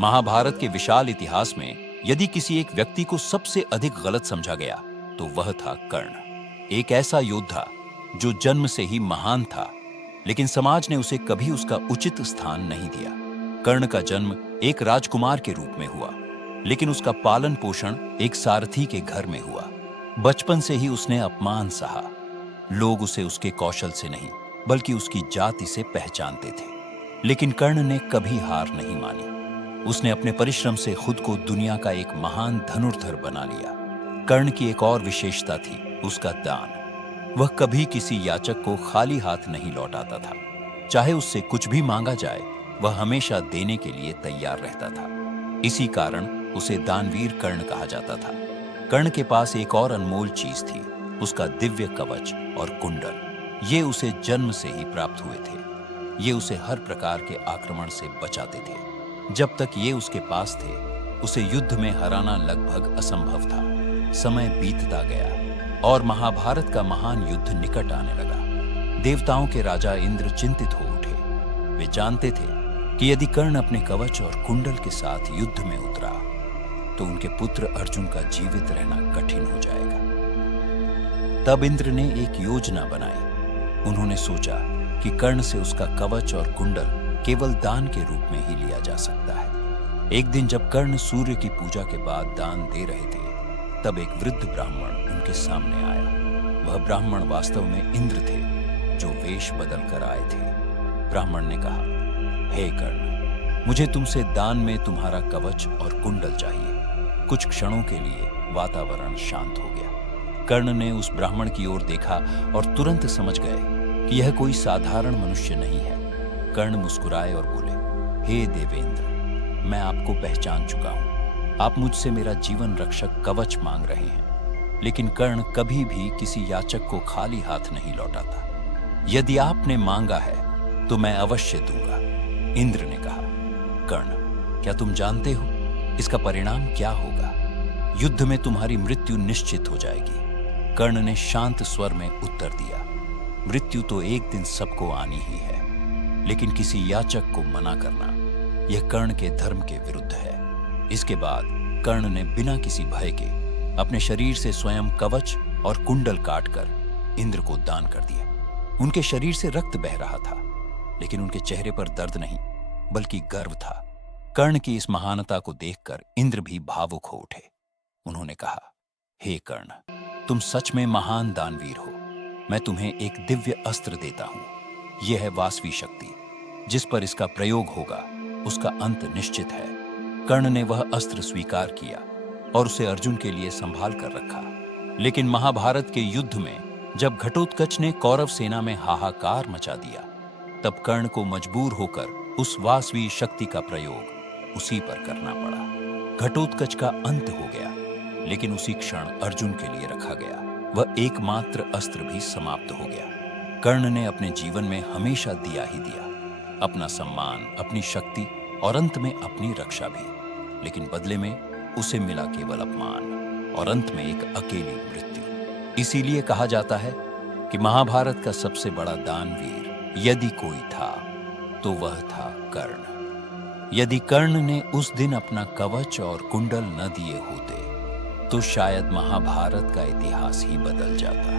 महाभारत के विशाल इतिहास में यदि किसी एक व्यक्ति को सबसे अधिक गलत समझा गया तो वह था कर्ण। एक ऐसा योद्धा जो जन्म से ही महान था, लेकिन समाज ने उसे कभी उसका उचित स्थान नहीं दिया। कर्ण का जन्म एक राजकुमार के रूप में हुआ, लेकिन उसका पालन पोषण एक सारथी के घर में हुआ। बचपन से ही उसने अपमान सहा। लोग उसे उसके कौशल से नहीं बल्कि उसकी जाति से पहचानते थे। लेकिन कर्ण ने कभी हार नहीं मानी। उसने अपने परिश्रम से खुद को दुनिया का एक महान धनुर्धर बना लिया। कर्ण की एक और विशेषता थी उसका दान। वह कभी किसी याचक को खाली हाथ नहीं लौटाता था। चाहे उससे कुछ भी मांगा जाए, वह हमेशा देने के लिए तैयार रहता था। इसी कारण उसे दानवीर कर्ण कहा जाता था। कर्ण के पास एक और अनमोल चीज थी, उसका दिव्य कवच और कुंडल। ये उसे जन्म से ही प्राप्त हुए थे। ये उसे हर प्रकार के आक्रमण से बचाते थे। जब तक ये उसके पास थे, उसे युद्ध में हराना लगभग असंभव था। समय बीतता गया और महाभारत का महान युद्ध निकट आने लगा। देवताओं के राजा इंद्र चिंतित हो उठे। वे जानते थे कि यदि कर्ण अपने कवच और कुंडल के साथ युद्ध में उतरा तो उनके पुत्र अर्जुन का जीवित रहना कठिन हो जाएगा। तब इंद्र ने एक योजना बनाई। उन्होंने सोचा कि कर्ण से उसका कवच और कुंडल केवल दान के रूप में ही लिया जा सकता है। एक दिन जब कर्ण सूर्य की पूजा के बाद दान दे रहे थे, तब एक वृद्ध ब्राह्मण उनके सामने आया। वह ब्राह्मण वास्तव में इंद्र थे, जो वेश बदल कर आए थे। ब्राह्मण ने कहा, हे कर्ण, मुझे तुमसे दान में तुम्हारा कवच और कुंडल चाहिए। कुछ क्षणों के लिए वातावरण शांत हो गया। कर्ण ने उस ब्राह्मण की ओर देखा और तुरंत समझ गए कि यह कोई साधारण मनुष्य नहीं है। कर्ण मुस्कुराए और बोले, हे देवेंद्र, मैं आपको पहचान चुका हूं। आप मुझसे मेरा जीवन रक्षक कवच मांग रहे हैं। लेकिन कर्ण कभी भी किसी याचक को खाली हाथ नहीं लौटाता। यदि आपने मांगा है तो मैं अवश्य दूंगा। इंद्र ने कहा, कर्ण, क्या तुम जानते हो इसका परिणाम क्या होगा? युद्ध में तुम्हारी मृत्यु निश्चित हो जाएगी। कर्ण ने शांत स्वर में उत्तर दिया, मृत्यु तो एक दिन सबको आनी ही है, लेकिन किसी याचक को मना करना यह कर्ण के धर्म के विरुद्ध है। इसके बाद कर्ण ने बिना किसी भय के अपने शरीर से स्वयं कवच और कुंडल काटकर इंद्र को दान कर दिया। उनके शरीर से रक्त बह रहा था, लेकिन उनके चेहरे पर दर्द नहीं बल्कि गर्व था। कर्ण की इस महानता को देखकर इंद्र भी भावुक हो उठे। उन्होंने कहा, हे कर्ण, तुम सच में महान दानवीर हो। मैं तुम्हें एक दिव्य अस्त्र देता हूं। यह है वासवी शक्ति। जिस पर इसका प्रयोग होगा उसका अंत निश्चित है। कर्ण ने वह अस्त्र स्वीकार किया और उसे अर्जुन के लिए संभाल कर रखा। लेकिन महाभारत के युद्ध में जब घटोत्कच ने कौरव सेना में हाहाकार मचा दिया, तब कर्ण को मजबूर होकर उस वासवी शक्ति का प्रयोग उसी पर करना पड़ा। घटोत्कच का अंत हो गया, लेकिन उसी क्षण अर्जुन के लिए रखा गया वह एकमात्र अस्त्र भी समाप्त हो गया। कर्ण ने अपने जीवन में हमेशा दिया ही दिया, अपना सम्मान, अपनी शक्ति और अंत में अपनी रक्षा भी। लेकिन बदले में उसे मिला केवल अपमान और अंत में एक अकेली मृत्यु। इसीलिए कहा जाता है कि महाभारत का सबसे बड़ा दानवीर यदि कोई था तो वह था कर्ण। यदि कर्ण ने उस दिन अपना कवच और कुंडल न दिए होते तो शायद महाभारत का इतिहास ही बदल जाता।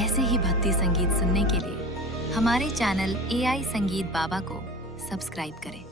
ऐसे ही भक्ति संगीत सुनने के लिए हमारे चैनल AI संगीत बाबा को सब्सक्राइब करें।